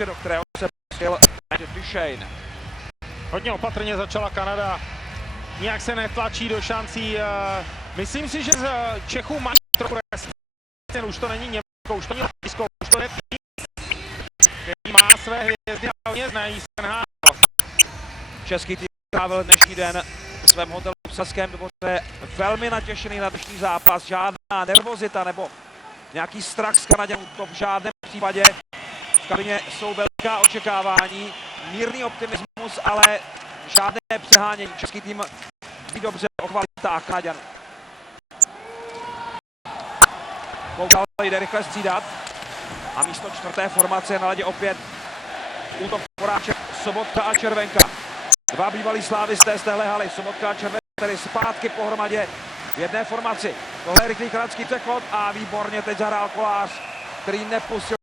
hřiště, do kterého se pustil Duchesne. Hodně opatrně začala Kanada. Nijak se netlačí do šancí. Myslím si, že z Čechů mají trochu respekt. Už to není Německo, už to není Lotyšsko, už to je tým, který má své hvězdy a hodně znají se NHL. Český tým strávil dnešní den v svém hotelu v Saském Dvoře velmi natěšený na dnešní zápas. Žádná nervozita nebo nějaký strach z Kanaďanů, to v žádném případě. V kabině jsou velká očekávání, mírný optimismus, ale žádné přehánění. Český tým ví dobře o kvalitách Kanaďanů. Koukal jde rychle střídat a místo čtvrté formace na ledě opět útok Horáček, Sobotka a Červenka. Dva bývalí slávisté z téhle haly, Sobotka a Červenka, tedy zpátky pohromadě v jedné formaci. Tohle je rychlý kanadský přechod a výborně teď zahrál Kolář, který nepustil